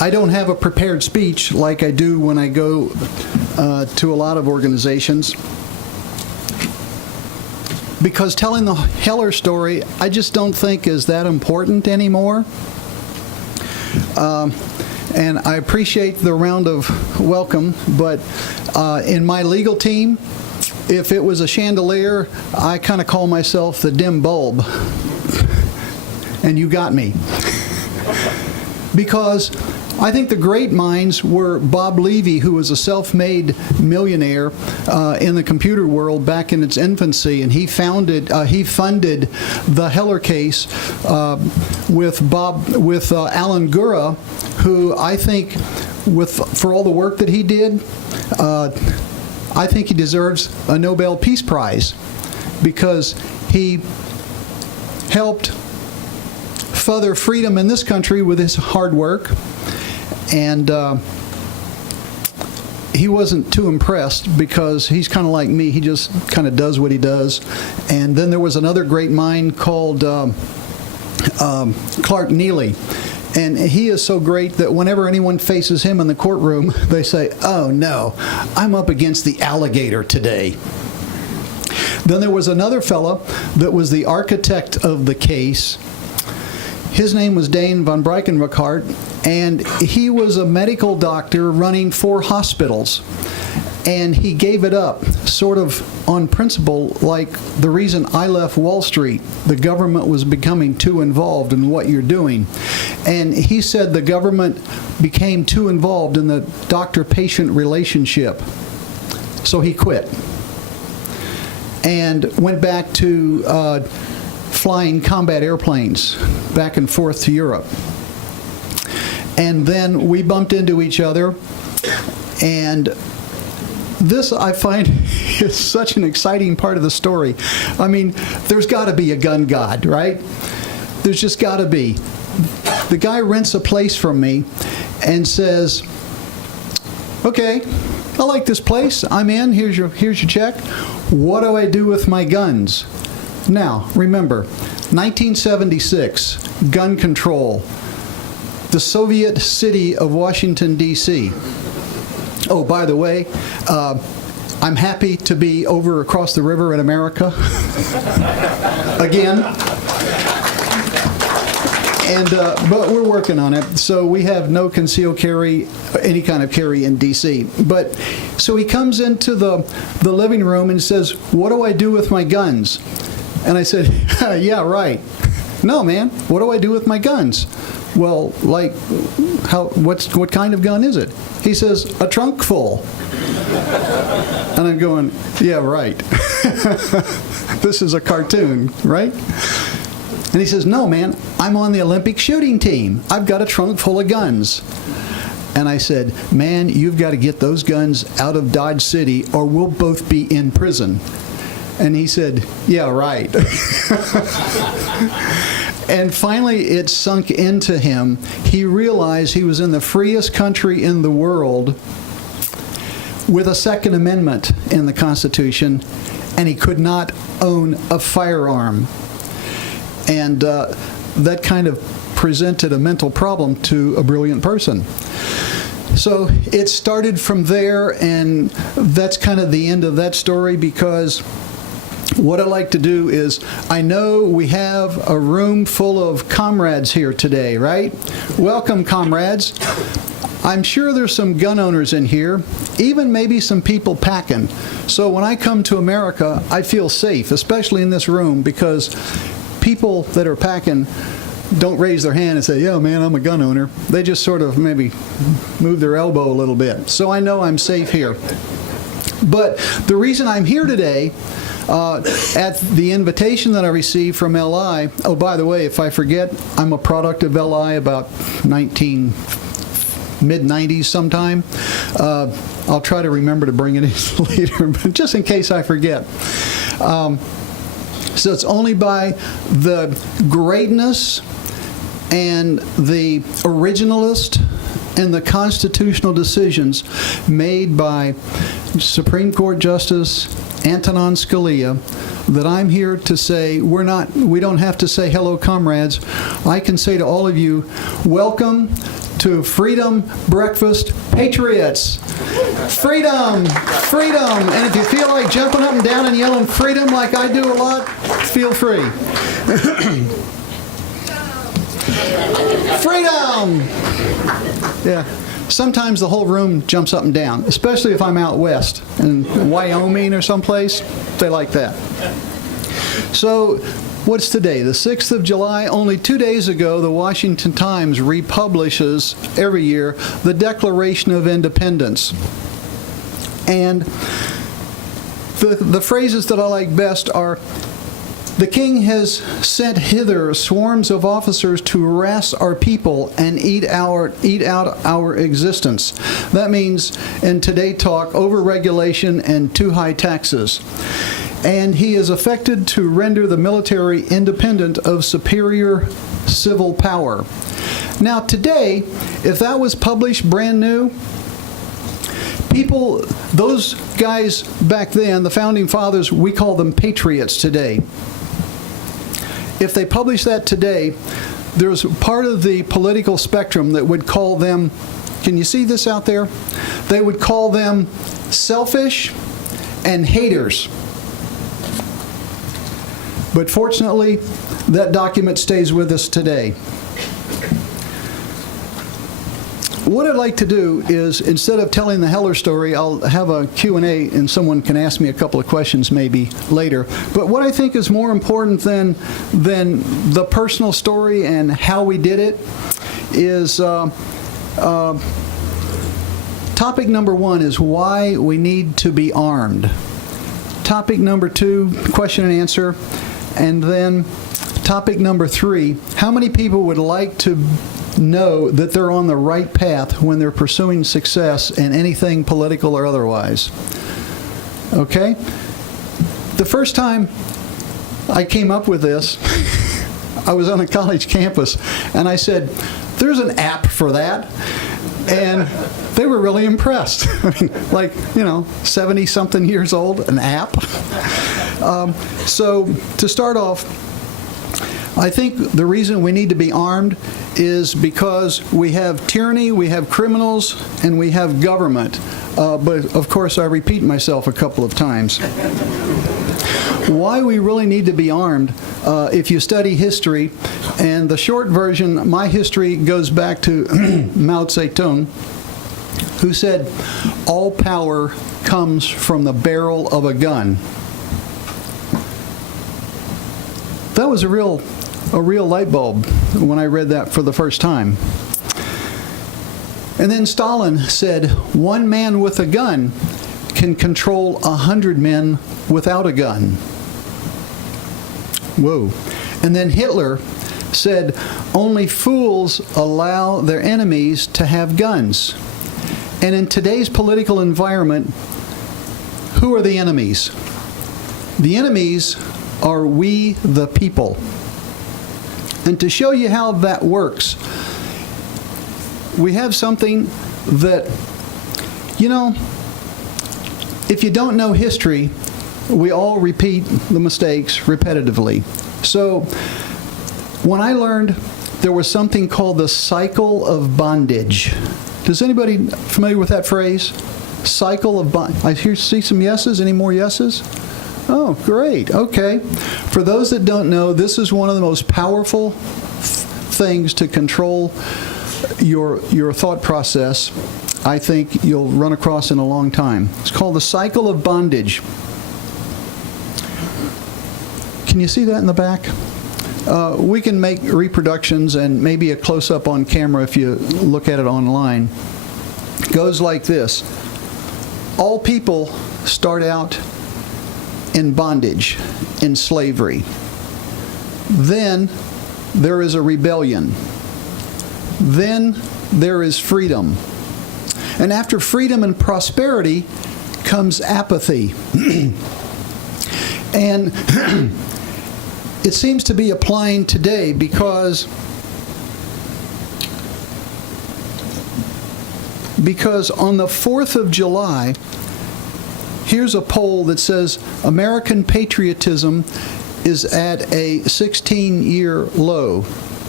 I don't have a prepared speech like I do when I go to a lot of organizations, because telling the Heller story, I just don't think is that important anymore. And I appreciate the round of welcome, but in my legal team, if it was a chandelier, I kind of call myself the dim bulb. And you got me. Because I think the great minds were Bob Levy, who was a self-made millionaire in the computer world back in its infancy, and he funded the Heller case with Alan Gura, who I think, for all the work that he did, I think he deserves a Nobel Peace Prize, because he helped further freedom in this country with his hard work. And he wasn't too impressed, because he's kind of like me. He just kind of does what he does. And then there was another great mind called Clark Neely. And he is so great that whenever anyone faces him in the courtroom, they say, "Oh no, I'm up against the alligator today." Then there was another fella that was the architect of the case. His name was Dane von Breikenrickhardt, and he was a medical doctor running 4 hospitals. And he gave it up, sort of on principle, like the reason I left Wall Street. The government was becoming too involved in what you're doing. And he said the government became too involved in the doctor-patient relationship. So he quit and went back to flying combat airplanes back and forth to Europe. And then we bumped into each other, and this, I find, is such an exciting part of the story. I mean, there's got to be a gun god, right? There's just got to be. The guy rents a place from me and says, "Okay, I like this place. I'm in. Here's your check. What do I do with my guns?" Now, remember, 1976, gun control, the Soviet city of Washington, D.C. Oh, by the way, I'm happy to be over across the river in America again. And but we're working on it. So we have no concealed carry, any kind of carry in D.C. But so he comes into the living room and says, "What do I do with my guns?" And I said, "Yeah, right. No, man. What do I do with my guns?" "Well, like, what kind of gun is it?" He says, "A trunk full." And I'm going, "Yeah, right. This is a cartoon, right?" And he says, "No, man, I'm on the Olympic shooting team. I've got a trunk full of guns." And I said, "Man, you've got to get those guns out of Dodge City or we'll both be in prison." And he said, "Yeah, right." And finally it sunk into him. He realized he was in the freest country in the world with a Second Amendment in the Constitution, and he could not own a firearm. And that kind of presented a mental problem to a brilliant person. So it started from there, and that's kind of the end of that story, because what I like to do is, I know we have a room full of comrades here today, right? Welcome, comrades. I'm sure there's some gun owners in here, even maybe some people packing. So when I come to America, I feel safe, especially in this room, because people that are packing don't raise their hand and say, "Yeah, man, I'm a gun owner." They just sort of maybe move their elbow a little bit. So I know I'm safe here. But the reason I'm here today, at the invitation that I received from LI, oh, by the way, if I forget, I'm a product of LI about mid-90s sometime. I'll try to remember to bring it in later, but just in case I forget. So it's only by the greatness and the originalist and the constitutional decisions made by Supreme Court Justice Antonin Scalia that I'm here to say we don't have to say hello, comrades. I can say to all of you, welcome to Freedom Breakfast Patriots. Freedom! Freedom! And if you feel like jumping up and down and yelling freedom like I do a lot, feel free. Freedom! Yeah. Sometimes the whole room jumps up and down, especially if I'm out west in Wyoming or someplace. They like that. So, what's today? The 6th of July. Only 2 days ago, the Washington Times republishes every year the Declaration of Independence. And the phrases that I like best are, "The King has sent hither swarms of officers to harass our people and eat out our existence." That means, in today talk, overregulation and too high taxes. "And he is affected to render the military independent of superior civil power." Now today, if that was published brand new, people, those guys back then, the Founding Fathers, we call them patriots today. If they publish that today, there's part of the political spectrum that would call them, can you see this out there? They would call them selfish and haters. But fortunately, that document stays with us today. What I'd like to do is, instead of telling the Heller story, I'll have a Q&A and someone can ask me a couple of questions maybe later. But what I think is more important than the personal story and how we did it is topic number 1 is why we need to be armed. Topic number 2, question and answer. And then topic number 3, how many people would like to know that they're on the right path when they're pursuing success in anything political or otherwise? Okay? The first time I came up with this, I was on a college campus, and I said, "There's an app for that." And they were really impressed. I mean, like, 70-something years old, an app. So to start off, I think the reason we need to be armed is because we have tyranny, we have criminals, and we have government. But of course, I repeat myself a couple of times. Why we really need to be armed, if you study history, and the short version, my history goes back to Mao Zedong, who said, "All power comes from the barrel of a gun." That was a real light bulb when I read that for the first time. And then Stalin said, "One man with a gun can control 100 men without a gun." Whoa. And then Hitler said, "Only fools allow their enemies to have guns." And in today's political environment, who are the enemies? The enemies are we the people. And to show you how that works, we have something that, if you don't know history, we all repeat the mistakes repetitively. So when I learned there was something called the Cycle of Bondage. Does anybody familiar with that phrase? Cycle of Bondage. I see some yeses. Any more yeses? Oh, great. Okay. For those that don't know, this is one of the most powerful things to control your thought process I think you'll run across in a long time. It's called the Cycle of Bondage. Can you see that in the back? We can make reproductions and maybe a close-up on camera if you look at it online. It goes like this. All people start out in bondage, in slavery. Then there is a rebellion. Then there is freedom. And after freedom and prosperity comes apathy. And it seems to be applying today because on the 4th of July, here's a poll that says American patriotism is at a 16-year low.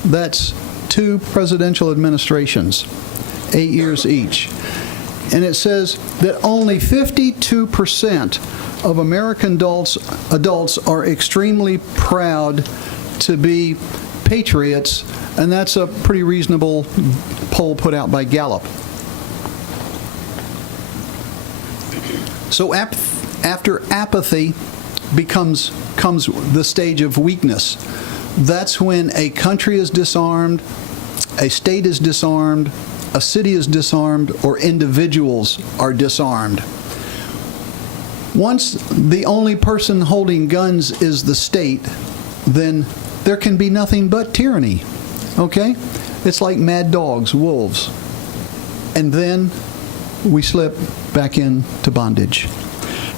That's 2 presidential administrations, 8 years each. And it says that only 52% of American adults are extremely proud to be patriots, and that's a pretty reasonable poll put out by Gallup. So after apathy comes the stage of weakness. That's when a country is disarmed, a state is disarmed, a city is disarmed, or individuals are disarmed. Once the only person holding guns is the state, then there can be nothing but tyranny. Okay? It's like mad dogs, wolves. And then we slip back into bondage.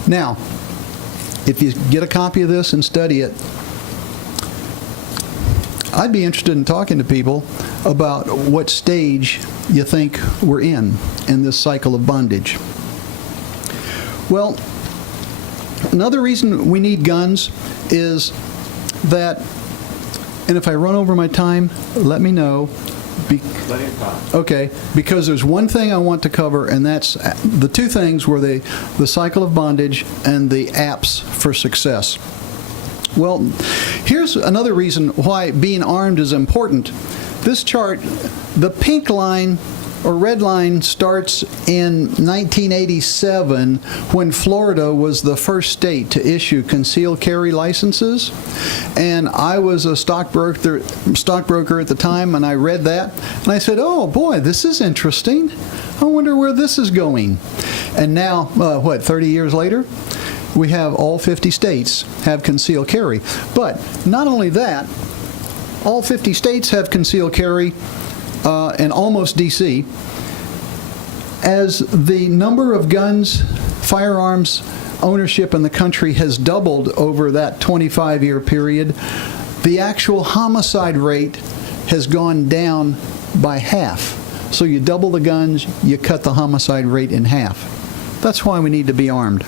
Now, if you get a copy of this and study it, I'd be interested in talking to people about what stage you think we're in this cycle of bondage. Well, another reason we need guns is that, and if I run over my time, let me know. Okay, because there's one thing I want to cover, and that's the 2 things were the cycle of bondage and the apps for success. Well, here's another reason why being armed is important. This chart, the pink line or red line starts in 1987 when Florida was the first state to issue concealed carry licenses. And I was a stockbroker at the time, and I read that, and I said, oh boy, this is interesting. I wonder where this is going. And now, 30 years later, we have all 50 states have concealed carry. But not only that, all 50 states have concealed carry, and almost D.C. As the number of guns, firearms ownership in the country has doubled over that 25-year period, the actual homicide rate has gone down by half. So you double the guns, you cut the homicide rate in half. That's why we need to be armed.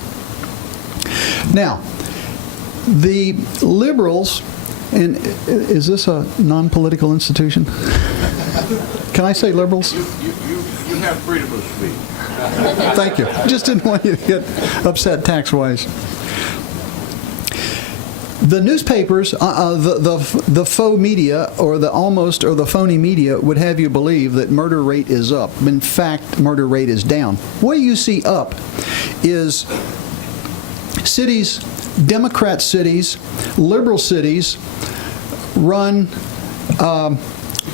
Now, the liberals, and is this a non-political institution? Can I say liberals? You have freedom of speech. Thank you. Just didn't want you to get upset tax-wise. The newspapers, the faux media, or the phony media would have you believe that murder rate is up. In fact, murder rate is down. What you see up is cities, Democrat cities, liberal cities, run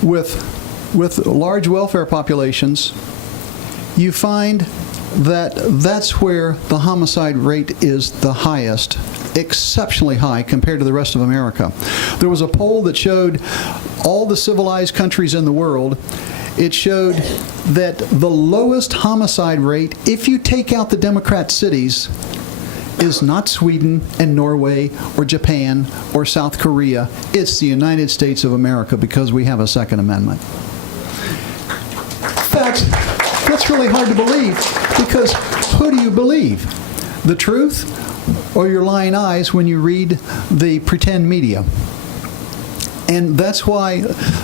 with large welfare populations. You find that that's where the homicide rate is the highest, exceptionally high compared to the rest of America. There was a poll that showed all the civilized countries in the world. It showed that the lowest homicide rate, if you take out the Democrat cities, is not Sweden and Norway or Japan or South Korea. It's the United States of America, because we have a Second Amendment. That's really hard to believe, because who do you believe? The truth or your lying eyes when you read the pretend media? And that's why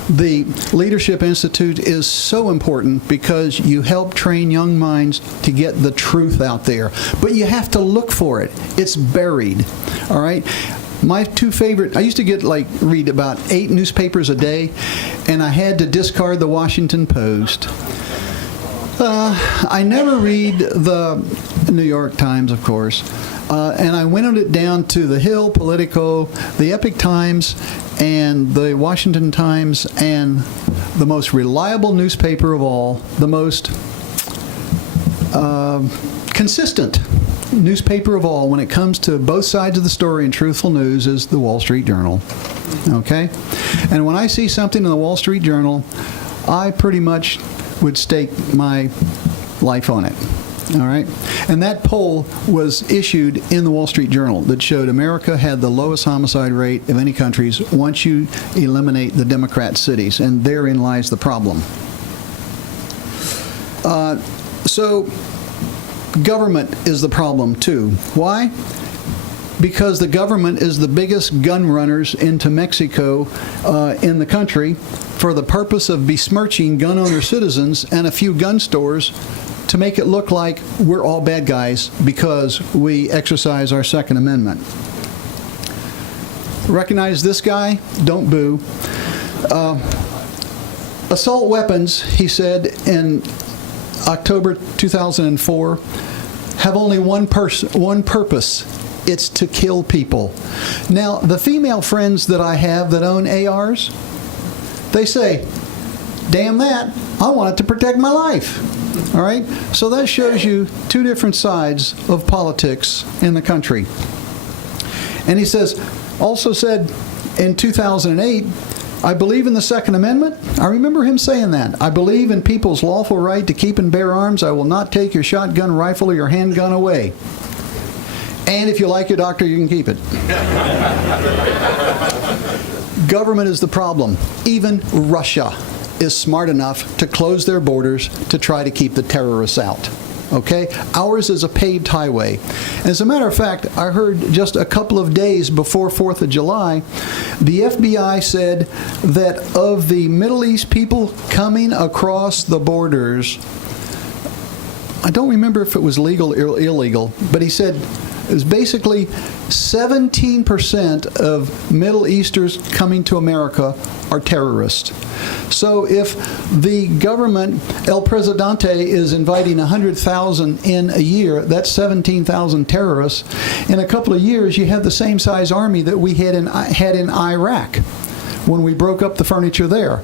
the Leadership Institute is so important, because you help train young minds to get the truth out there. But you have to look for it. It's buried. All right? My 2 favorite, I used to read about 8 newspapers a day, and I had to discard the Washington Post. I never read the New York Times, of course. And I winnowed it down to the Hill, Politico, the Epoch Times, and the Washington Times, and the most reliable newspaper of all, the most consistent newspaper of all when it comes to both sides of the story and truthful news, is the Wall Street Journal. Okay? And when I see something in the Wall Street Journal, I pretty much would stake my life on it. All right? And that poll was issued in the Wall Street Journal that showed America had the lowest homicide rate of any countries once you eliminate the Democrat cities, and therein lies the problem. So government is the problem too. Why? because the government is the biggest gun runners into Mexico in the country for the purpose of besmirching gun owner citizens and a few gun stores to make it look like we're all bad guys because we exercise our Second Amendment. Recognize this guy? Don't boo. Assault weapons, he said in October 2004, have only one purpose. It's to kill people. Now, the female friends that I have that own ARs, they say, damn that, I want it to protect my life. All right? So that shows you two different sides of politics in the country. And he also said in 2008, I believe in the Second Amendment. I remember him saying that. I believe in people's lawful right to keep and bear arms. I will not take your shotgun, rifle, or your handgun away. And if you like your doctor, you can keep it. Government is the problem. Even Russia is smart enough to close their borders to try to keep the terrorists out. Okay? Ours is a paved highway. As a matter of fact, I heard just a couple of days before 4th of July, the FBI said that of the Middle East people coming across the borders, I don't remember if it was legal or illegal, but he said it was basically 17% of Middle Easters coming to America are terrorists. So if the government, El Presidente, is inviting 100,000 in a year, that's 17,000 terrorists. In a couple of years, you have the same size army that we had in Iraq when we broke up the furniture there.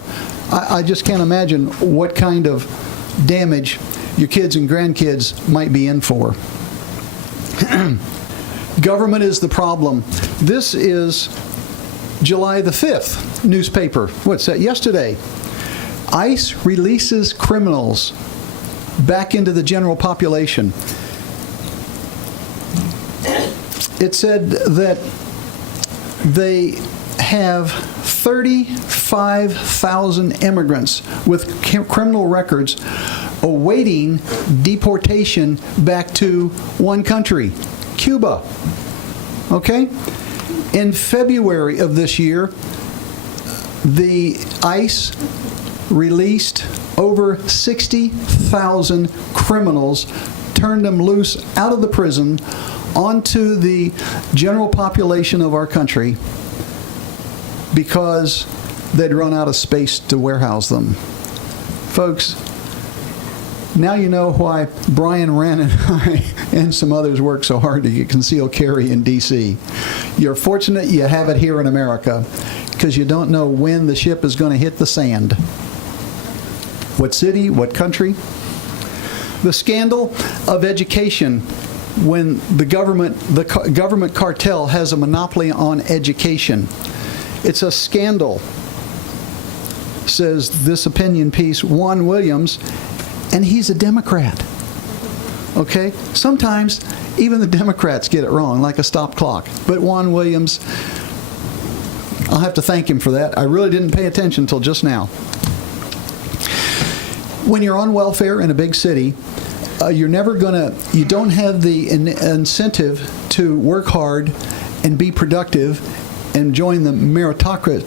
I just can't imagine what kind of damage your kids and grandkids might be in for. Government is the problem. This is July the 5th newspaper. What's that? Yesterday. ICE releases criminals back into the general population. It said that they have 35,000 immigrants with criminal records awaiting deportation back to one country, Cuba. Okay? In February of this year, the ICE released over 60,000 criminals, turned them loose out of the prison onto the general population of our country because they'd run out of space to warehouse them. Folks, now you know why Brian Wren and I and some others work so hard to get concealed carry in D.C. You're fortunate you have it here in America because you don't know when the ship is going to hit the sand. What city, what country? The scandal of education when the government cartel has a monopoly on education. It's a scandal, says this opinion piece, Juan Williams, and he's a Democrat. Okay? Sometimes even the Democrats get it wrong, like a stop clock. But Juan Williams, I'll have to thank him for that. I really didn't pay attention until just now. When you're on welfare in a big city, you don't have the incentive to work hard and be productive and join the meritocracy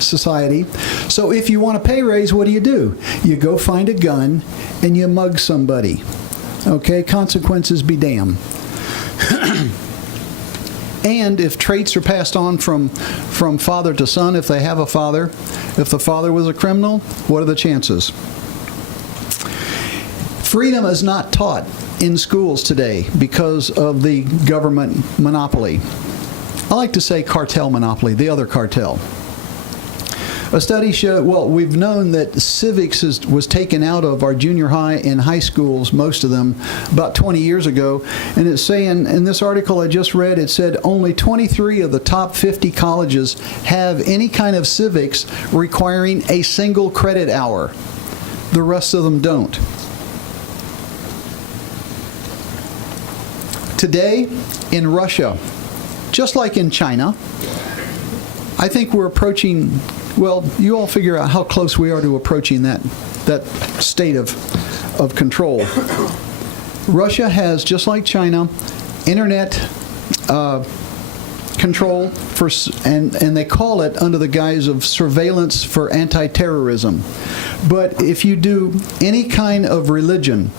society. So if you want a pay raise, what do? You go find a gun and you mug somebody. Okay? Consequences be damned. And if traits are passed on from father to son, if they have a father, if the father was a criminal, what are the chances? Freedom is not taught in schools today because of the government monopoly. I like to say cartel monopoly, the other cartel. A study showed, well, we've known that civics was taken out of our junior high and high schools, most of them, about 20 years ago. And it's saying, in this article I just read, it said only 23 of the top 50 colleges have any kind of civics requiring a single credit hour. The rest of them don't. Today, in Russia, just like in China, I think we're approaching, well, you all figure out how close we are to approaching that state of control. Russia has, just like China, internet control and they call it under the guise of surveillance for anti-terrorism. But if you do any kind of religion,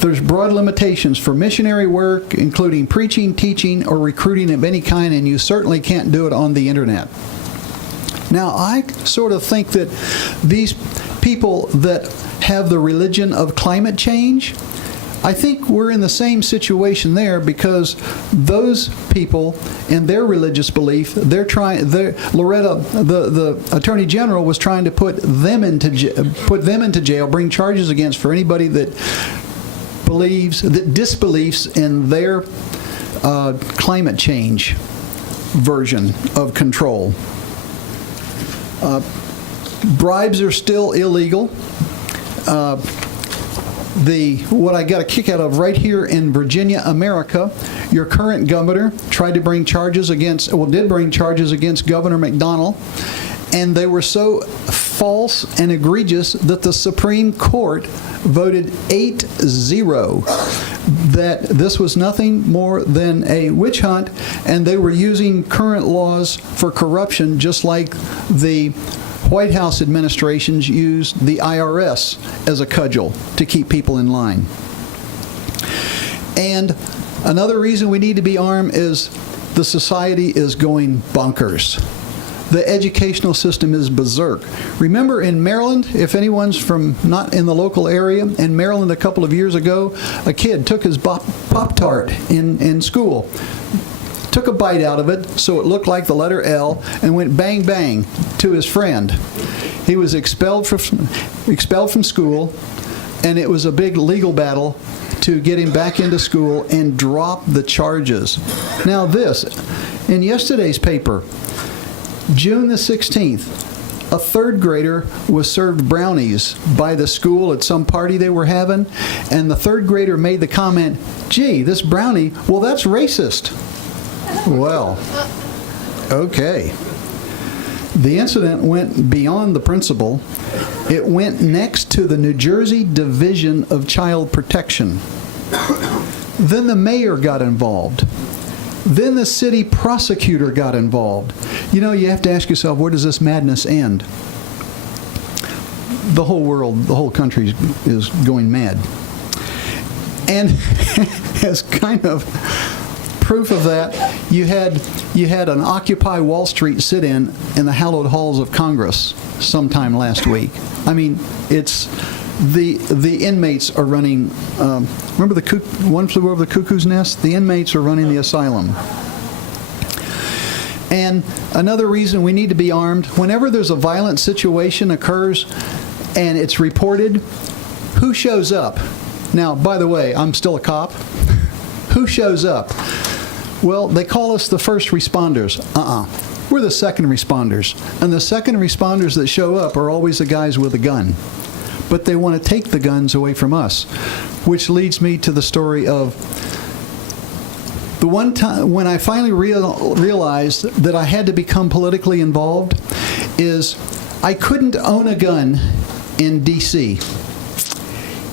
there's broad limitations for missionary work, including preaching, teaching, or recruiting of any kind, and you certainly can't do it on the internet. Now, I sort of think that these people that have the religion of climate change, I think we're in the same situation there, because those people and their religious belief, Loretta, the Attorney General, was trying to put them into jail, bring charges against for anybody that disbeliefs in their climate change version of control. Bribes are still illegal. What I got a kick out of right here in Virginia, America, your current governor did bring charges against Governor McDonnell, and they were so false and egregious that the Supreme Court voted 8-0 that this was nothing more than a witch hunt, and they were using current laws for corruption, just like the White House administrations used the IRS as a cudgel to keep people in line. And another reason we need to be armed is the society is going bonkers. The educational system is berserk. Remember in Maryland, if anyone's from not in the local area, in Maryland a couple of years ago, a kid took his Pop-Tart in school, took a bite out of it so it looked like the letter L, and went bang bang to his friend. He was expelled from school, and it was a big legal battle to get him back into school and drop the charges. Now this, in yesterday's paper, June the 16th, a third grader was served brownies by the school at some party they were having, and the third grader made the comment, "Gee, this brownie, well, that's racist." Well, okay. The incident went beyond the principal. It went next to the New Jersey Division of Child Protection. Then the mayor got involved. Then the city prosecutor got involved. You know, you have to ask yourself, where does this madness end? The whole world, the whole country is going mad. And as kind of proof of that, you had an Occupy Wall Street sit-in in the hallowed halls of Congress sometime last week. I mean, it's the inmates are running. Remember the One Flew Over the Cuckoo's Nest? The inmates are running the asylum. And another reason we need to be armed: whenever there's a violent situation occurs and it's reported, who shows up? Now, by the way, I'm still a cop. Who shows up? Well, they call us the first responders. We're the second responders. And the second responders that show up are always the guys with a gun. But they want to take the guns away from us, which leads me to the story of the one time when I finally realized that I had to become politically involved. Is I couldn't own a gun in D.C.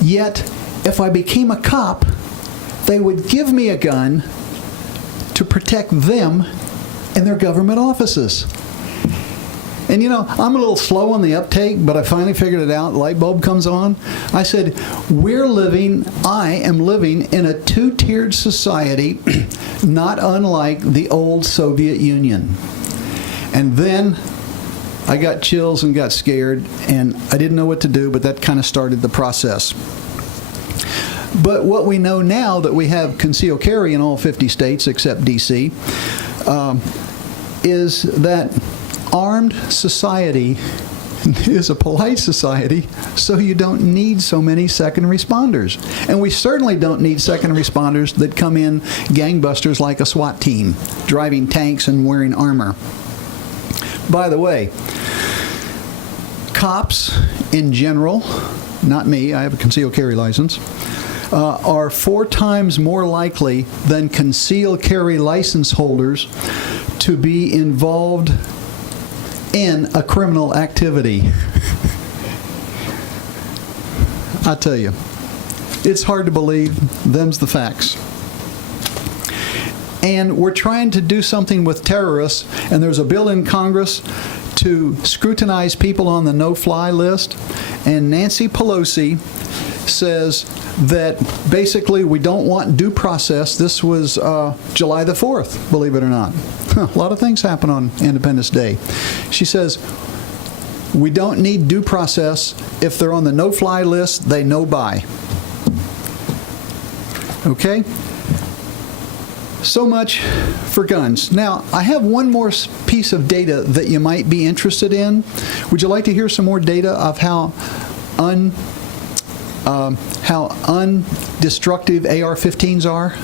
Yet, if I became a cop, they would give me a gun to protect them in their government offices. And you know, I'm a little slow on the uptake, but I finally figured it out. Light bulb comes on. I said, I am living in a two-tiered society, not unlike the old Soviet Union. And then I got chills and got scared, and I didn't know what to do, but that kind of started the process. But what we know now that we have concealed carry in all 50 states except D.C. Is that armed society is a polite society, so you don't need so many second responders. And we certainly don't need second responders that come in gangbusters like a SWAT team, driving tanks and wearing armor. By the way, cops in general, not me, I have a concealed carry license, are 4 times more likely than concealed carry license holders to be involved in a criminal activity. I tell you, It's hard to believe. Them's the facts. And we're trying to do something with terrorists, and there's a bill in Congress to scrutinize people on the no-fly list, and Nancy Pelosi says that basically we don't want due process. This was July the 4th, believe it or not. A lot of things happen on Independence Day. She says, we don't need due process. If they're on the no-fly list, they no-buy. Okay? So much for guns. Now, I have one more piece of data that you might be interested in. Would you like to hear some more data of how undestructive AR-15s are?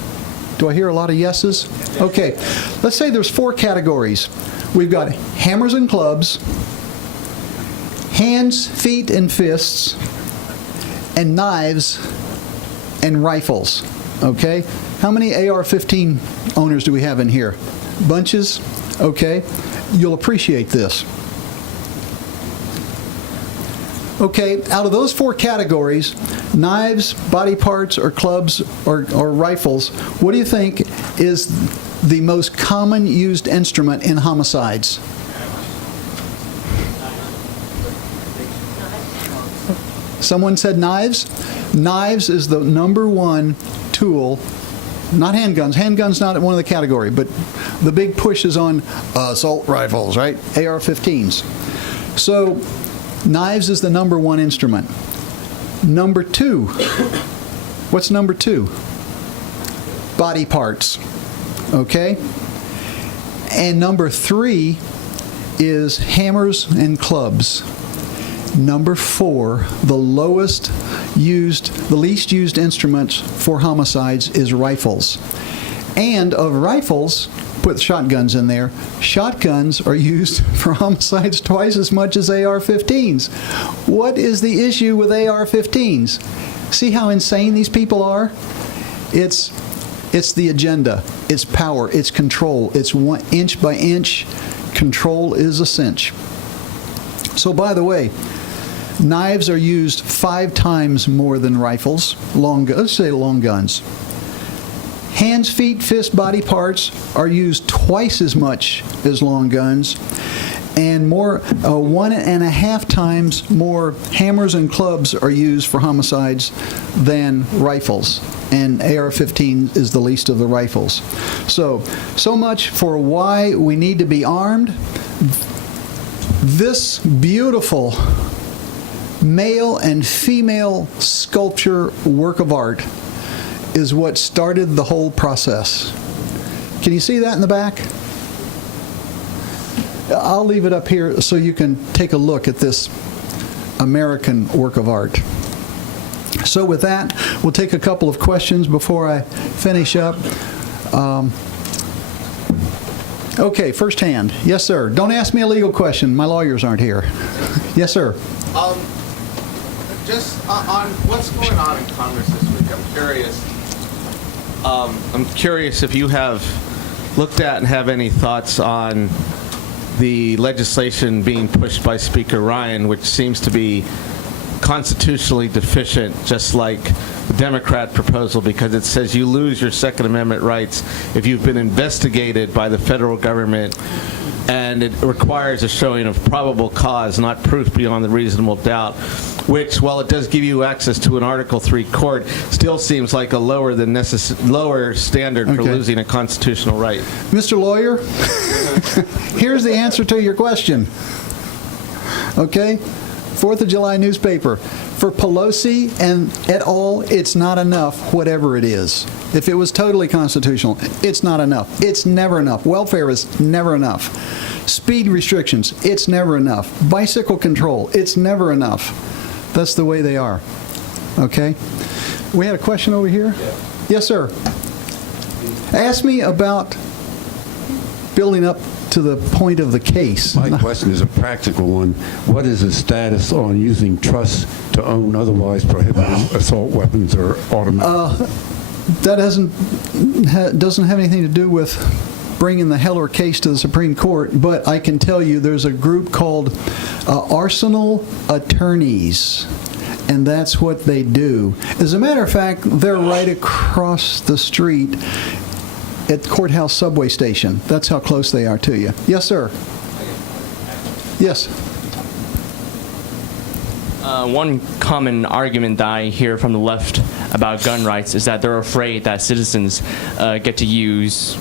Do I hear a lot of yeses? Okay. Let's say there's 4 categories. We've got hammers and clubs, hands, feet, and fists, and knives and rifles. Okay? How many AR-15 owners do we have in here? Bunches? Okay. You'll appreciate this. Okay, out of those 4 categories, knives, body parts, or clubs, or rifles, what do you think is the most common used instrument in homicides? Someone said knives? Knives is the #1 tool. Not handguns. Handguns not one of the category, but the big push is on assault rifles, right? AR-15s. So knives is the #1 instrument. Number 2. What's number 2? Body parts. Okay? And number 3 is hammers and clubs. Number 4, the least used instruments for homicides is rifles. And of rifles, put shotguns in there, shotguns are used for homicides twice as much as AR-15s. What is the issue with AR-15s? See how insane these people are? It's the agenda. It's power. It's control. It's inch by inch. Control is a cinch. So by the way, knives are used 5 times more than rifles. Let's say long guns. Hands, feet, fist, body parts are used twice as much as long guns, and 1.5 times more hammers and clubs are used for homicides than rifles. And AR-15 is the least of the rifles. So much for why we need to be armed. This beautiful male and female sculpture work of art is what started the whole process. Can you see that in the back? I'll leave it up here so you can take a look at this American work of art. So with that, we'll take a couple of questions before I finish up. Okay, first hand. Yes, sir. Don't ask me a legal question. My lawyers aren't here. Yes, sir. Just on what's going on in Congress this week, I'm curious if you have looked at and have any thoughts on the legislation being pushed by Speaker Ryan, which seems to be constitutionally deficient, just like the Democrat proposal, because it says you lose your Second Amendment rights if you've been investigated by the federal government, and it requires a showing of probable cause, not proof beyond the reasonable doubt, which, while it does give you access to an Article III court, still seems like a lower standard for losing a constitutional right. Mr. Lawyer, here's the answer to your question. Okay? 4th of July newspaper. For Pelosi and et al., it's not enough, whatever it is. If it was totally constitutional, it's not enough. It's never enough. Welfare is never enough. Speed restrictions, it's never enough. Bicycle control, it's never enough. That's the way they are. Okay? We had a question over here? Yeah. Yes, sir. Ask me about building up to the point of the case. My question is a practical one. What is the status on using trusts to own otherwise prohibited assault weapons or automatic? That doesn't have anything to do with bringing the Heller case to the Supreme Court, but I can tell you there's a group called Arsenal Attorneys, and that's what they do. As a matter of fact, they're right across the street at Courthouse Subway Station. That's how close they are to you. Yes, sir. Yes. One common argument that I hear from the left about gun rights is that they're afraid that citizens get to use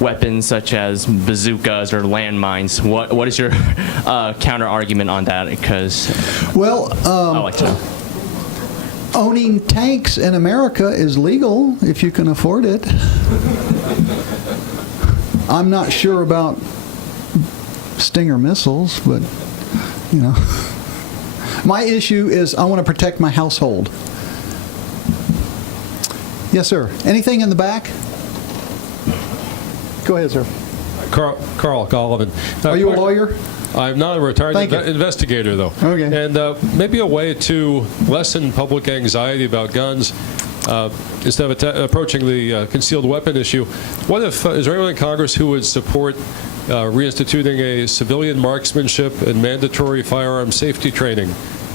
weapons such as bazookas or landmines. What is your counter argument on that? Because I'd like to know. Owning tanks in America is legal if you can afford it. I'm not sure about Stinger missiles, but, you know. My issue is I want to protect my household. Yes, sir. Anything in the back? Go ahead, sir. Carl Gollivan. Are you a lawyer? I'm not a retired investigator, though. Okay. And maybe a way to lessen public anxiety about guns, instead of approaching the concealed weapon issue, what if, is there anyone in Congress who would support reinstituting a civilian marksmanship and mandatory firearm safety training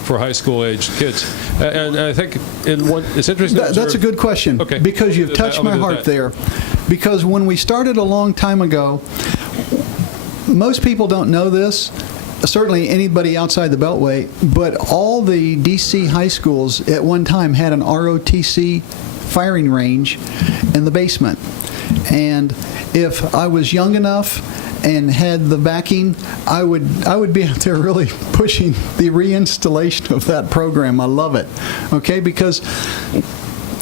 for high school-aged kids? And I think it's interesting. That's a good question, okay, because you've touched my heart there. Because when we started a long time ago, most people don't know this, certainly anybody outside the Beltway, but all the D.C. high schools at one time had an ROTC firing range in the basement. And if I was young enough and had the backing, I would be out there really pushing the reinstallation of that program. I love it, okay? Because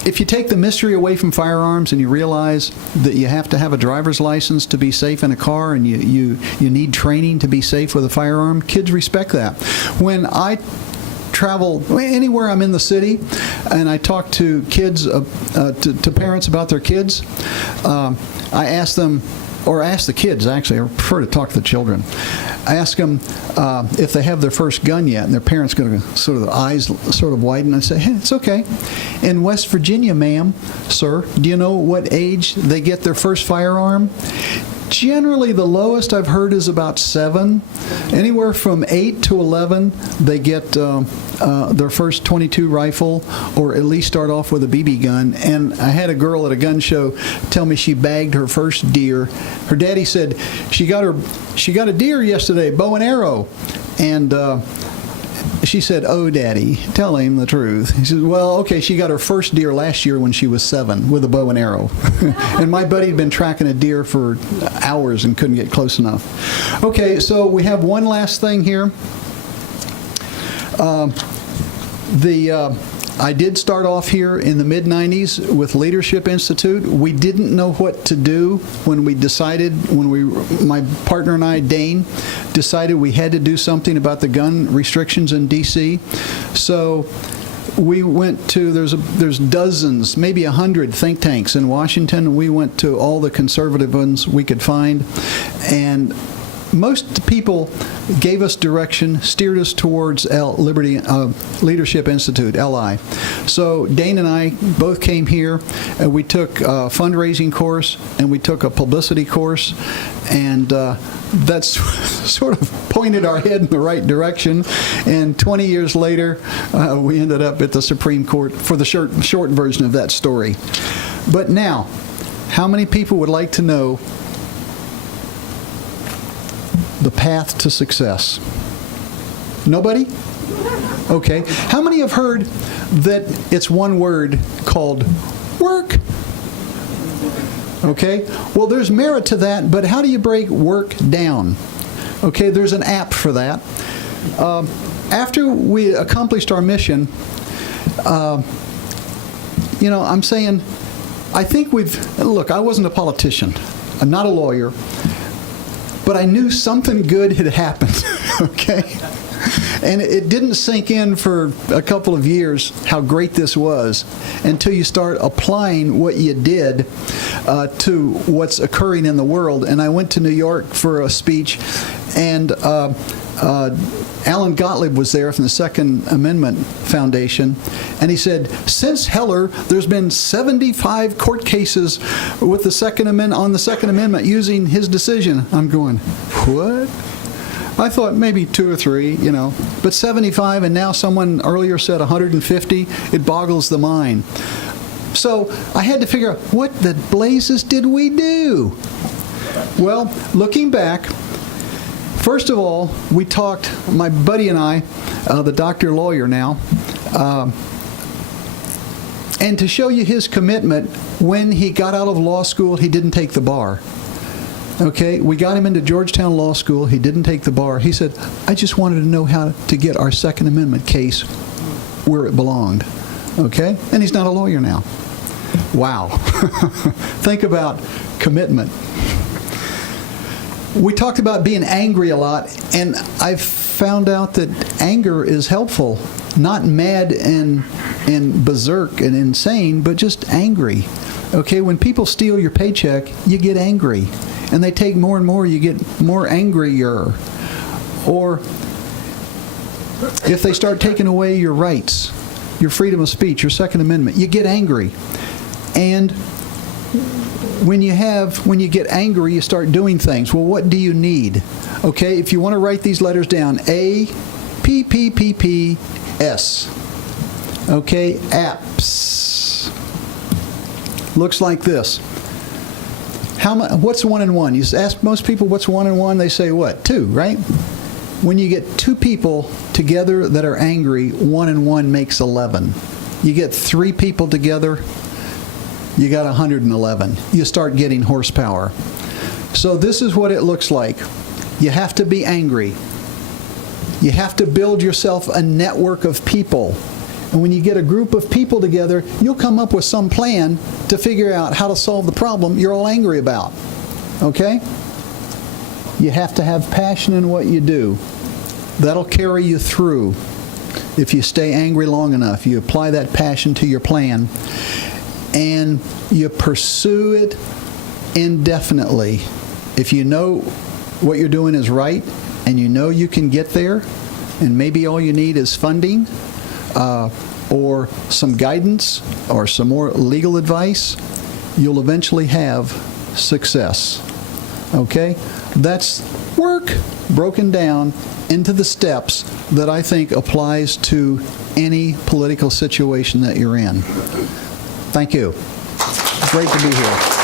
if you take the mystery away from firearms and you realize that you have to have a driver's license to be safe in a car, and you need training to be safe with a firearm, kids respect that. When I travel anywhere I'm in the city and I talk to kids, to parents about their kids, I ask them, or ask the kids, actually, I prefer to talk to the children. I ask them if they have their first gun yet, and their parents go to sort of the eyes sort of widen. I say, hey, it's okay. In West Virginia, ma'am, sir, do you know what age they get their first firearm? Generally, the lowest I've heard is about 7. Anywhere from 8 to 11, they get their first .22 rifle, or at least start off with a BB gun. And I had a girl at a gun show tell me she bagged her first deer. Her daddy said she got a deer yesterday, bow and arrow, and she said, "Oh, Daddy, tell him the truth." He said, "Well, okay, she got her first deer last year when she was 7 with a bow and arrow." And my buddy had been tracking a deer for hours and couldn't get close enough. Okay, so we have one last thing here. I did start off here in the mid-'90s with Leadership Institute. We didn't know what to do when we decided, my partner and I, Dane, decided we had to do something about the gun restrictions in D.C. So we went to, there's dozens, maybe 100 think tanks in Washington. We went to all the conservative ones we could find, and most people gave us direction, steered us towards Leadership Institute, LI. So Dane and I both came here, and we took a fundraising course, and we took a publicity course, and that's sort of pointed our head in the right direction. And 20 years later, we ended up at the Supreme Court for the short version of that story. But now, how many people would like to know the path to success? Nobody? Okay. How many have heard that it's one word called work? Okay. Well, there's merit to that, but how do you break work down? Okay, there's an app for that. After we accomplished our mission, I'm saying, I think look, I wasn't a politician. I'm not a lawyer. But I knew something good had happened, okay? And it didn't sink in for a couple of years how great this was until you start applying what you did to what's occurring in the world. And I went to New York for a speech, and Alan Gottlieb was there from the Second Amendment Foundation, and he said, since Heller, there's been 75 court cases with the Second Amendment, on the Second Amendment, using his decision. I'm going, what? I thought maybe 2 or 3, but 75, and now someone earlier said 150, it boggles the mind. So I had to figure out, what the blazes did we do? Well, looking back, first of all, we talked, my buddy and I, the doctor lawyer now, and to show you his commitment, when he got out of law school, he didn't take the bar. Okay, we got him into Georgetown Law School. He didn't take the bar. He said, I just wanted to know how to get our Second Amendment case where it belonged. Okay, and he's not a lawyer now. Wow. Think about commitment. We talked about being angry a lot, and I've found out that anger is helpful. Not mad and berserk and insane, but just angry. Okay, when people steal your paycheck, you get angry. And they take more and more, you get more angrier. Or if they start taking away your rights, your freedom of speech, your Second Amendment, you get angry. And when you get angry, you start doing things. Well, what do you need? Okay, if you want to write these letters down, A, P, P, P, P, S. Okay, apps. Looks like this. What's 1 and 1? You ask most people what's 1 and 1, they say what? 2, right? When you get 2 people together that are angry, 1 and 1 makes 11. You get 3 people together, you got 111. You start getting horsepower. So this is what it looks like. You have to be angry. You have to build yourself a network of people. And when you get a group of people together, you'll come up with some plan to figure out how to solve the problem you're all angry about. Okay? You have to have passion in what you do. That'll carry you through. If you stay angry long enough, you apply that passion to your plan, and you pursue it indefinitely. If you know what you're doing is right, and you know you can get there, and maybe all you need is funding, or some guidance, or some more legal advice, you'll eventually have success. Okay? That's work broken down into the steps that I think applies to any political situation that you're in. Thank you. Great to be here.